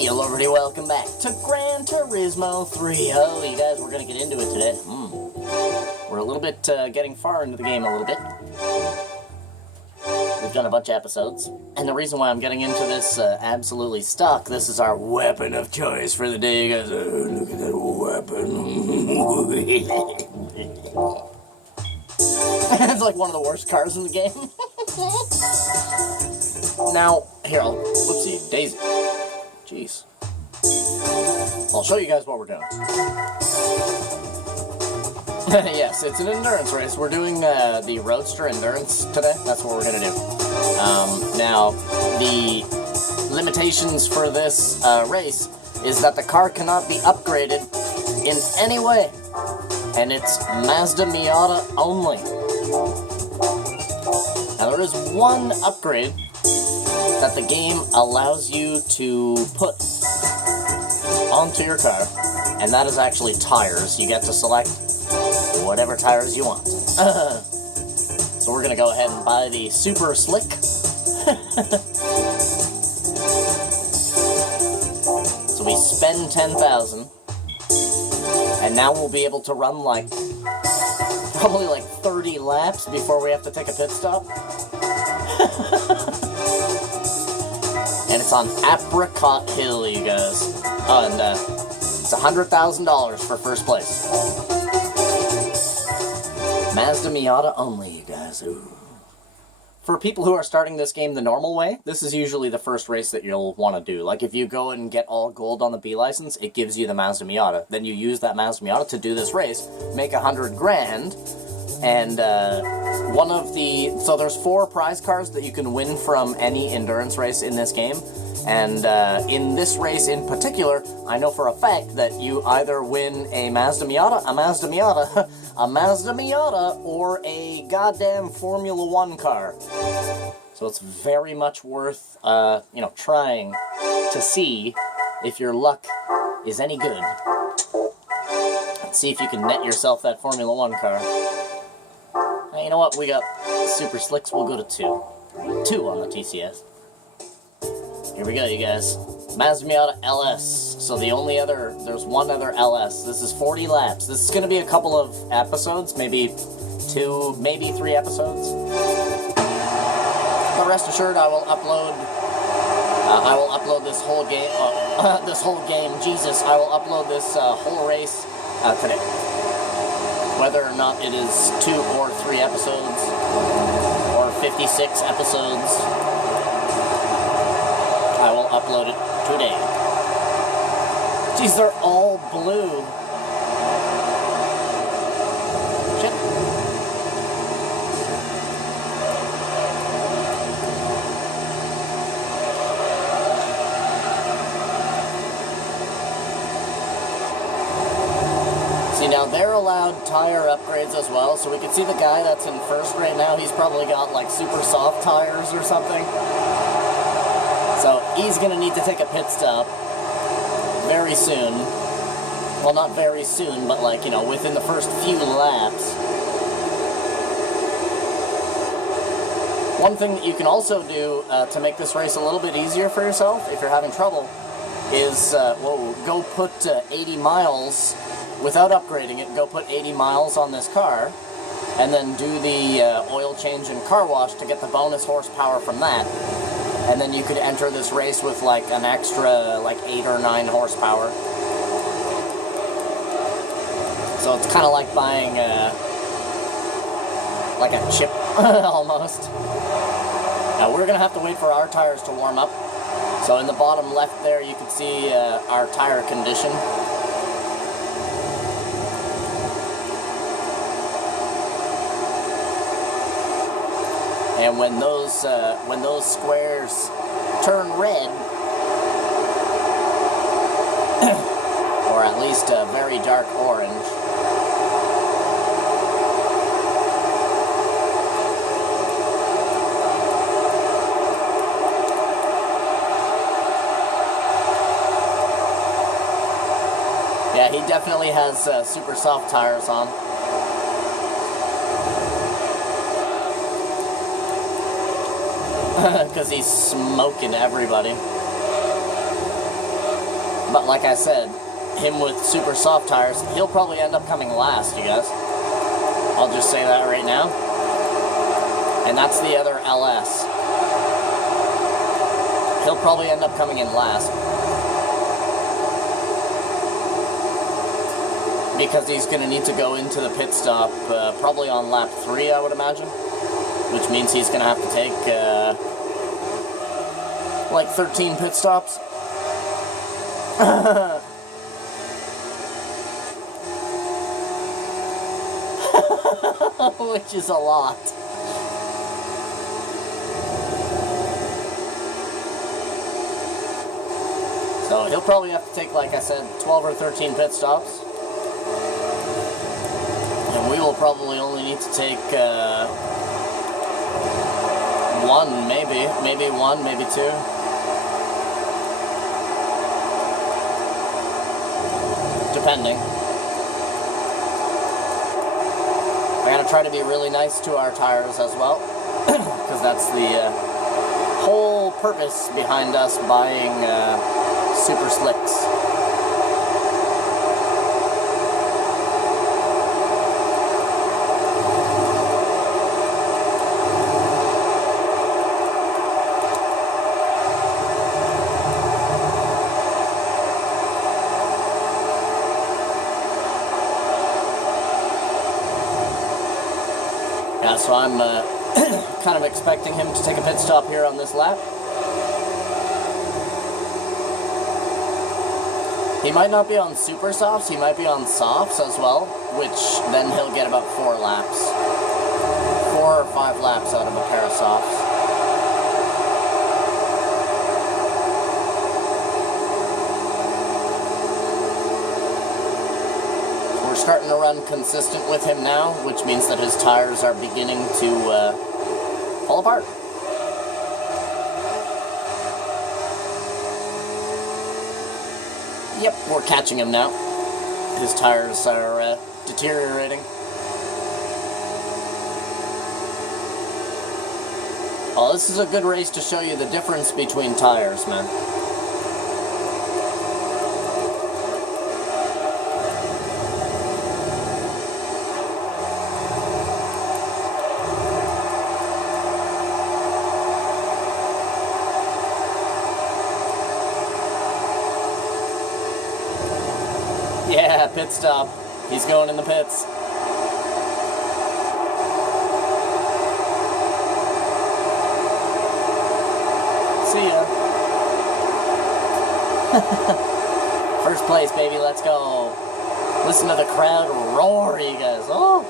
Hey, hello everybody, welcome back to Gran Turismo 3. Oh, you guys, we're gonna get into it today. We're a little bit, getting far into the game a little bit. We've done a bunch of episodes, and the reason why I'm getting into this, absolutely stuck, this is our weapon of choice for the day, you guys. Oh, look at that weapon. It's like one of the worst cars in the game. Now, here, whoopsie, daisy. Jeez. I'll show you guys what we're doing. Yes, it's an endurance race. We're doing the Roadster endurance today. That's what we're going to do. Now, the limitations for this race is that the car cannot be upgraded in any way. And it's Mazda Miata only. Now, there is one upgrade that the game allows you to put onto your car, and that is actually tires. You get to select whatever tires you want. So we're gonna go ahead and buy the Super Slick. So we spend 10,000, and now we'll be able to run like probably like 30 laps before we have to take a pit stop. And it's on Apricot Hill, you guys. Oh, and it's $100,000 for first place. Mazda Miata only, you guys. Ooh. For people who are starting this game the normal way, this is usually the first race that you'll want to do. Like, if you go and get all gold on the B license, it gives you the Mazda Miata. Then you use that Mazda Miata to do this race, make 100 grand, and one of the... So there's 4 prize cars that you can win from any endurance race in this game. And in this race in particular, I know for a fact that you either win a Mazda Miata, a Mazda Miata, a Mazda Miata, or a goddamn Formula 1 car. So it's very much worth, you know, trying to see if your luck is any good. Let's see if you can net yourself that Formula 1 car. Hey, you know what? We got Super Slicks. We'll go to 2. 2 on the TCS. Here we go, you guys. Mazda Miata LS. So the only other, there's one other LS. This is 40 laps. This is going to be a couple of episodes, maybe 2, maybe 3 episodes. But rest assured, I will upload this whole game. This whole game. Jesus, I will upload this whole race today. Whether or not it is 2 or 3 episodes, or 56 episodes, I will upload it today. Jeez, they're all blue. Shit. See, now they're allowed tire upgrades as well, so we can see the guy that's in first right now, he's probably got like super soft tires or something. So he's going to need to take a pit stop very soon. Well, not very soon, but like, you know, within the first few laps. One thing that you can also do to make this race a little bit easier for yourself, if you're having trouble, is, go put 80 miles, without upgrading it, go put 80 miles on this car, and then do the oil change and car wash to get the bonus horsepower from that. And then you could enter this race with like an extra like 8 or 9 horsepower. So it's kind of like buying like a chip almost. Now we're gonna have to wait for our tires to warm up. So in the bottom left there you can see our tire condition. And when those squares turn red, or at least a very dark orange, yeah, he definitely has super soft tires on. Because he's smoking everybody. But like I said, him with super soft tires, he'll probably end up coming last, you guys. I'll just say that right now. And that's the other LS. He'll probably end up coming in last. Because he's going to need to go into the pit stop probably on lap 3, I would imagine. Which means he's going to have to take like 13 pit stops. Which is a lot. So he'll probably have to take, like I said, 12 or 13 pit stops. And we will probably only need to take one, maybe one, maybe two. Depending. We're going to try to be really nice to our tires as well, because that's the whole purpose behind us buying Super Slicks. Yeah, so I'm kind of expecting him to take a pit stop here on this lap. He might not be on super softs, he might be on softs as well, which then he'll get about 4 laps. 4 or 5 laps out of a pair of softs. We're starting to run consistent with him now, which means that his tires are beginning to fall apart. Yep, we're catching him now. His tires are deteriorating. Oh, this is a good race to show you the difference between tires, man. Yeah, pit stop. He's going in the pits. See ya. First place, baby, let's go. Listen to the crowd roar, you guys. Oh.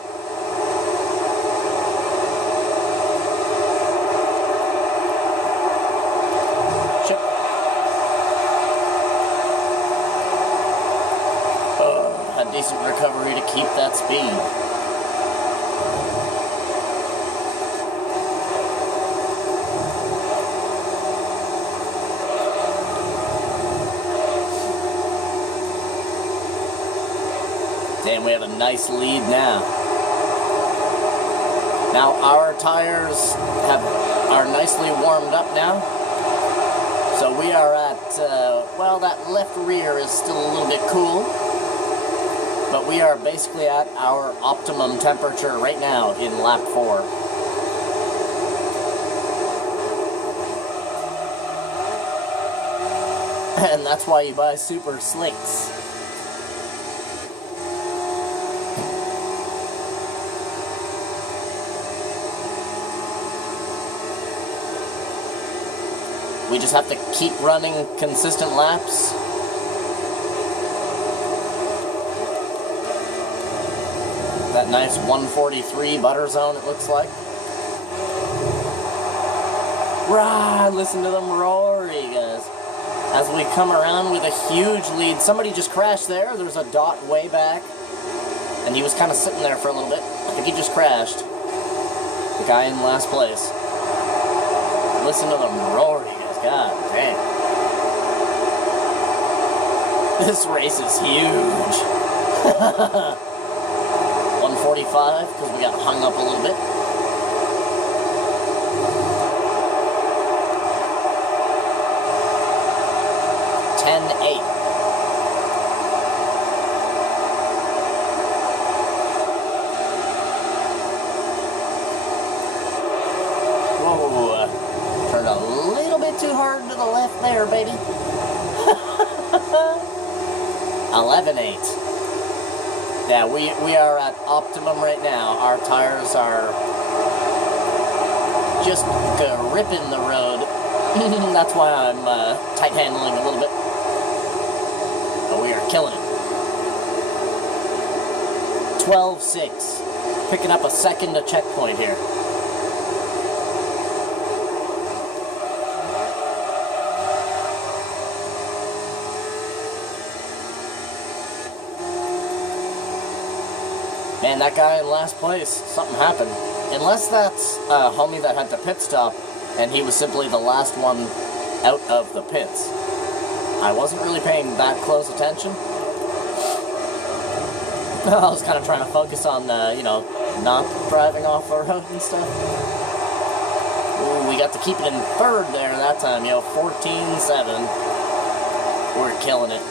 Decent recovery to keep that speed. Damn, we have a nice lead now. Now our tires are nicely warmed up now. So we are at, well, that left rear is still a little bit cool. But we are basically at our optimum temperature right now in lap 4. And that's why you buy Super Slicks. We just have to keep running consistent laps. That nice 143 butter zone, it looks like. Right, listen to them roar, you guys. As we come around with a huge lead. Somebody just crashed there. There's a dot way back. And he was kind of sitting there for a little bit. I think he just crashed. The guy in last place. Listen to them roar, you guys. God damn. This race is huge. 145, because we got hung up a little bit. 11.8. Yeah, we are at optimum right now. Our tires are just gripping the road. That's why I'm tight handling a little bit. But we are killing it. 12.6. Picking up a second to checkpoint here. Man, that guy in last place, something happened. Unless that's a homie that had the pit stop, and he was simply the last one out of the pits. I wasn't really paying that close attention. I was kind of trying to focus on, you know, not driving off the road and stuff. Ooh, we got to keep it in third there that time, yo, 14.7. We're killing it.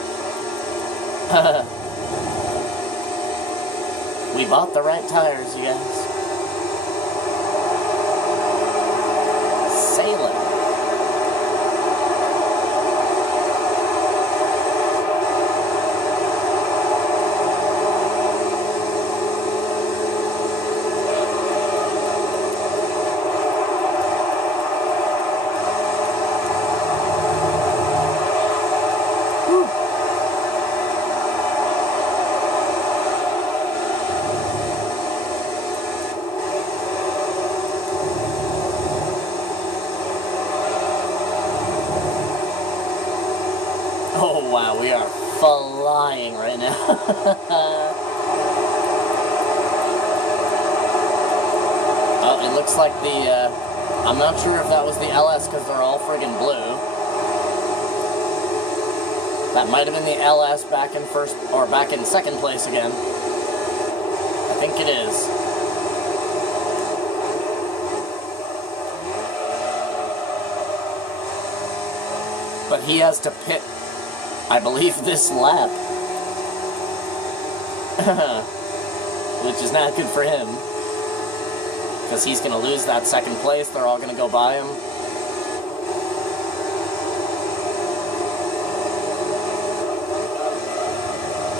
We bought the right tires, you guys. Sailing. Oh wow, we are flying right now. Oh, it looks like the, I'm not sure if that was the LS because they're all friggin' blue. That might have been the LS back in first, or back in second place again. I think it is. But he has to pit, I believe, this lap. Which is not good for him. Because he's going to lose that second place. They're all going to go by him.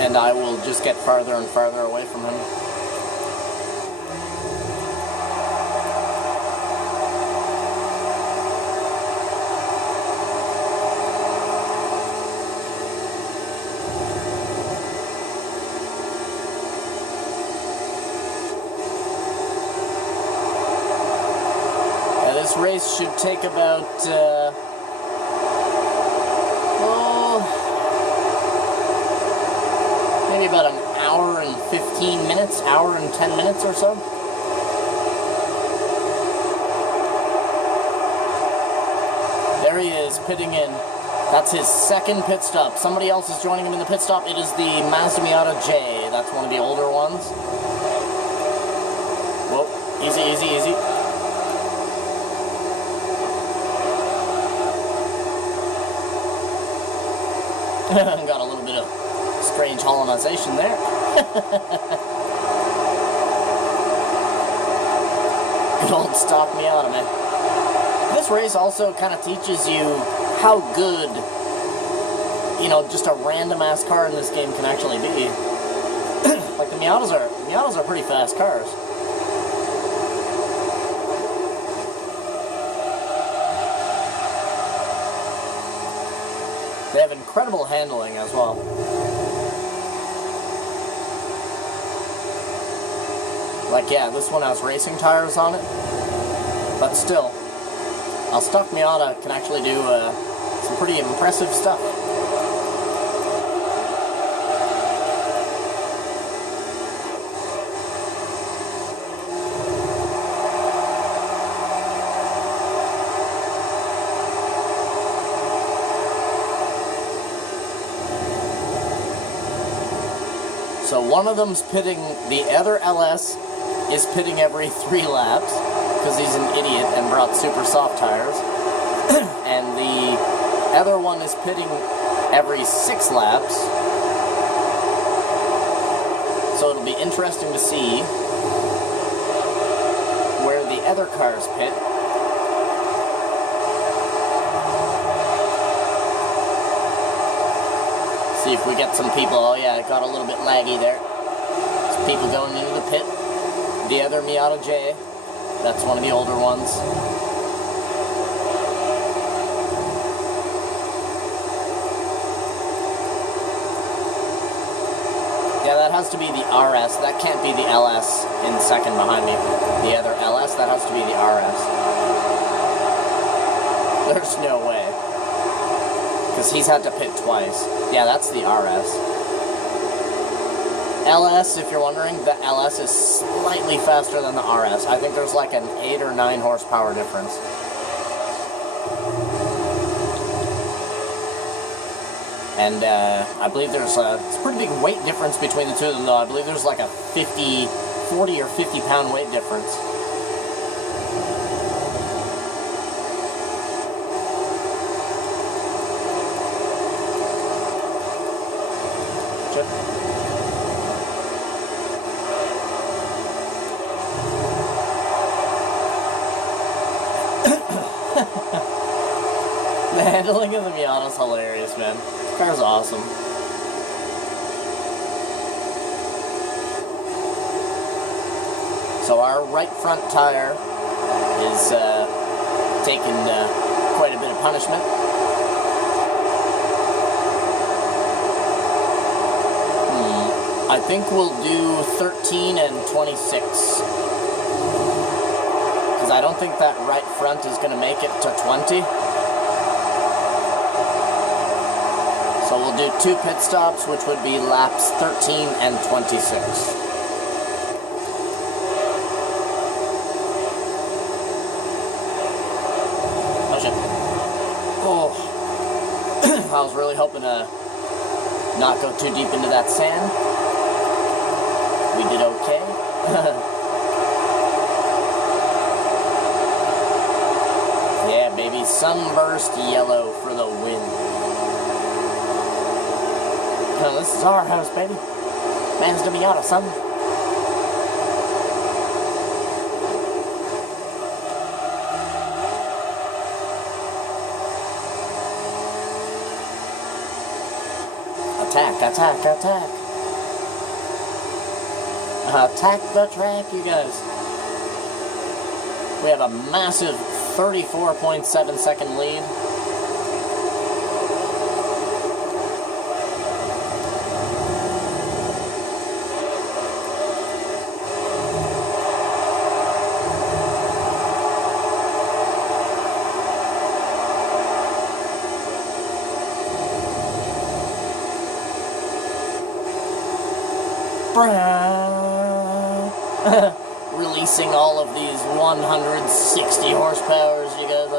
And I will just get farther and farther away from him. This race should take about, maybe about an hour and 15 minutes, hour and 10 minutes or so. There he is, pitting in. That's his second pit stop. Somebody else is joining him in the pit stop. It is the Mazda Miata J. That's one of the older ones. Whoa, easy, easy, easy. Got a little bit of strange holonization there. Good old stock Miata, man. This race also kind of teaches you how good, you know, just a random-ass car in this game can actually be. Like, the Miatas are pretty fast cars. They have incredible handling as well. Like, yeah, this one has racing tires on it, but still, a stock Miata can actually do some pretty impressive stuff. So one of them's pitting, the other LS is pitting every 3 laps, because he's an idiot and brought super soft tires. And the other one is pitting every 6 laps. So it'll be interesting to see where the other cars pit. See if we get some people. Oh yeah, it got a little bit laggy there. Some people going into the pit. The other Miata J. That's one of the older ones. Yeah, that has to be the RS. That can't be the LS in second behind me. The other LS, that has to be the RS. There's no way. Because he's had to pit twice. Yeah, that's the RS. LS, if you're wondering, the LS is slightly faster than the RS. I think there's like an 8 or 9 horsepower difference. And I believe there's it's a pretty big weight difference between the two of them, though. I believe there's like a 40 or 50 pound weight difference. The handling of the Miata's hilarious, man. This car's awesome. So our right front tire is taking quite a bit of punishment. I think we'll do 13 and 26. Because I don't think that right front is going to make it to 20. So we'll do 2 pit stops, which would be laps 13 and 26. Oh shit. Oh. I was really hoping to not go too deep into that sand. We did okay. Yeah, baby. Sunburst yellow for the win. Oh, this is our house, baby. Mazda Miata, son. Attack, attack, attack. Attack the track, you guys. We have a massive 34.7 second lead. Releasing all of these 160 horsepowers, you guys.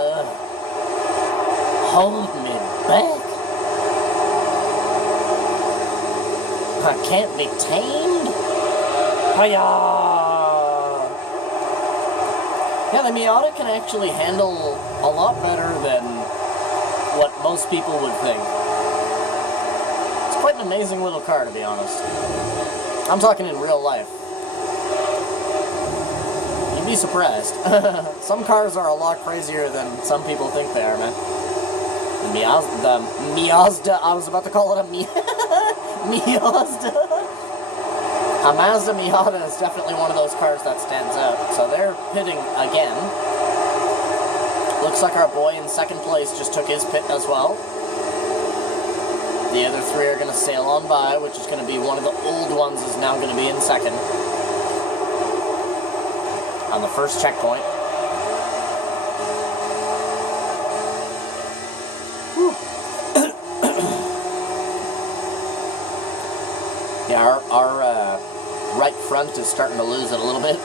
Hold me back. I can't be tamed. Hiya! Yeah, the Miata can actually handle a lot better than what most people would think. It's quite an amazing little car, to be honest. I'm talking in real life. You'd be surprised. Some cars are a lot crazier than some people think they are, man. The Miazda, I was about to call it a Miazda. A Mazda Miata is definitely one of those cars that stands out. So they're pitting again. Looks like our boy in second place just took his pit as well. The other 3 are going to sail on by, which is going to be one of the old ones is now going to be in second. On the first checkpoint. Yeah, our right front is starting to lose it a little bit.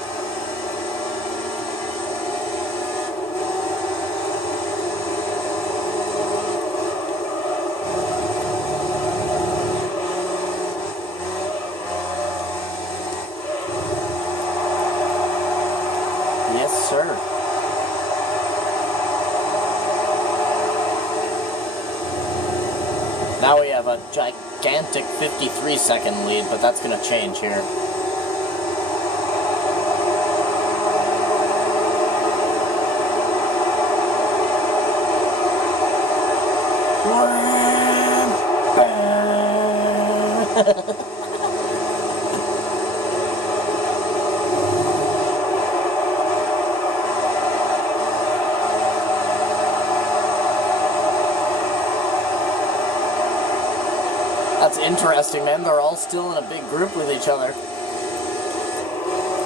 Yes, sir. Now we have a gigantic 53-second lead, but that's going to change here. That's interesting, man. They're all still in a big group with each other.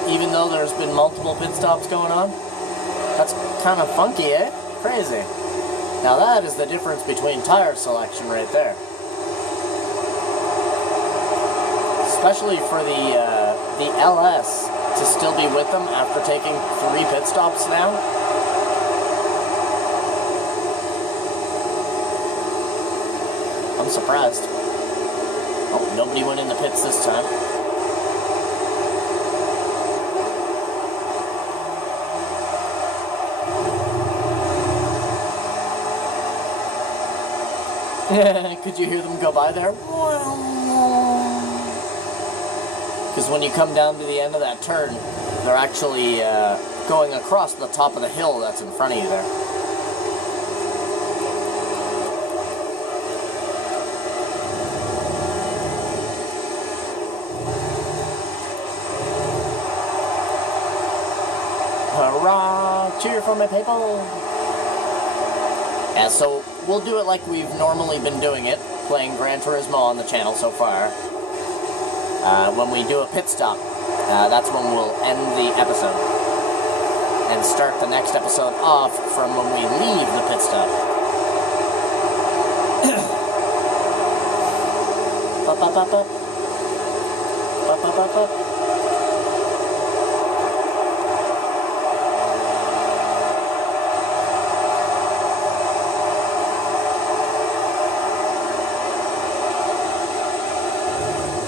Even though there's been multiple pit stops going on. That's kind of funky, eh? Crazy. Now that is the difference between tire selection right there. Especially for the LS to still be with them after taking 3 pit stops now. I'm surprised. Oh, nobody went in the pits this time. Could you hear them go by there? Because when you come down to the end of that turn, they're actually going across the top of the hill that's in front of you there. Hurrah! Cheer for my people! Yeah, so we'll do it like we've normally been doing it, playing Gran Turismo on the channel so far. When we do a pit stop, that's when we'll end the episode. And start the next episode off from when we leave the pit stop. Up, up, up, up. Up, up, up, up.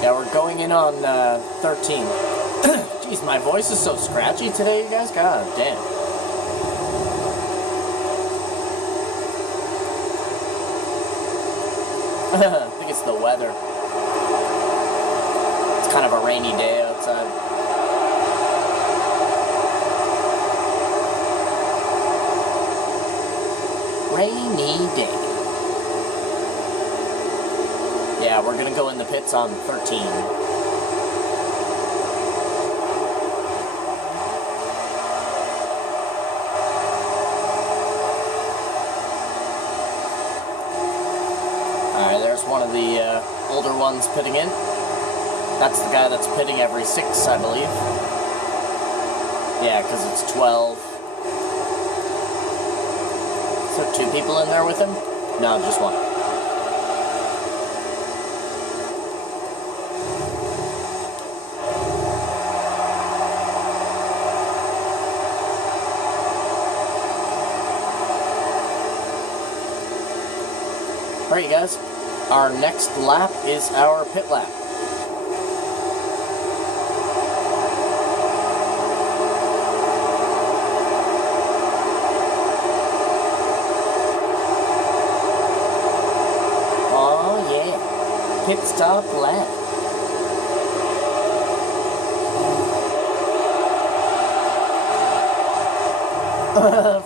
Yeah, we're going in on 13. Jeez, my voice is so scratchy today, you guys. God damn. I think it's the weather. It's kind of a rainy day outside. Rainy day. Yeah, we're gonna go in the pits on 13. Alright, there's one of the older ones pitting in. That's the guy that's pitting every 6, I believe. Yeah, because it's 12. Is there 2 people in there with him? No, just one. Alright, guys, our next lap is our pit lap. Oh yeah, pit stop lap.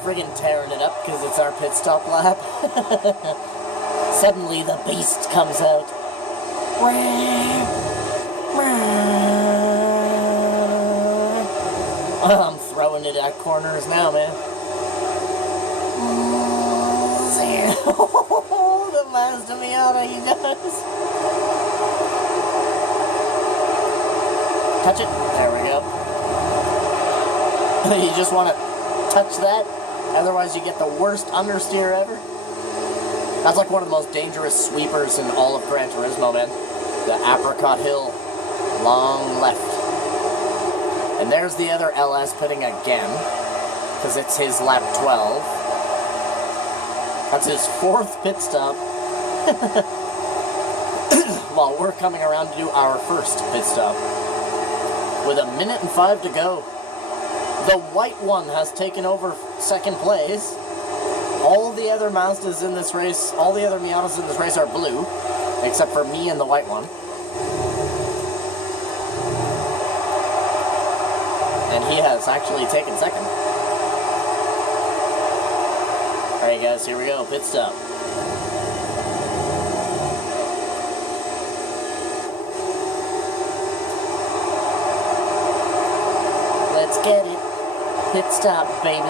Friggin' tearing it up because it's our pit stop lap. Suddenly the beast comes out. Oh, I'm throwing it at corners now, man. The Mazda Miata, he does. Touch it. There we go. You just want to touch that, otherwise you get the worst understeer ever. That's like one of the most dangerous sweepers in all of Gran Turismo, man. The Apricot Hill, long left. And there's the other LS pitting again, because it's his lap 12. That's his 4th pit stop. While we're coming around to do our 1st pit stop. With 1 minute and 5 to go. The white one has taken over 2nd place. All the other Mazdas in this race, all the other Miatas in this race are blue, except for me and the white one. And he has actually taken 2nd. Alright guys, here we go, pit stop. Pit stop, baby.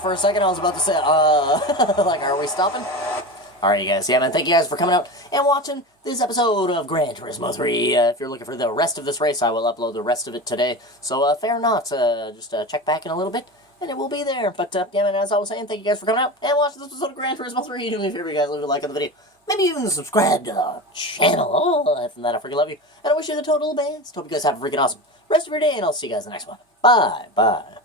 For a second, I was about to say, like, are we stopping? Alright, you guys. Yeah, man, thank you guys for coming out and watching this episode of Gran Turismo 3. If you're looking for the rest of this race, I will upload the rest of it today. So, fair or not, just check back in a little bit, and it will be there. But, yeah, man, as I was saying, thank you guys for coming out and watching this episode of Gran Turismo 3. Do me a favor, you guys, leave a like on the video. Maybe even subscribe to the channel. Oh, other than that, I freaking love you. And I wish you the total best. Hope you guys have a freaking awesome rest of your day, and I'll see you guys in the next one. Bye. Bye.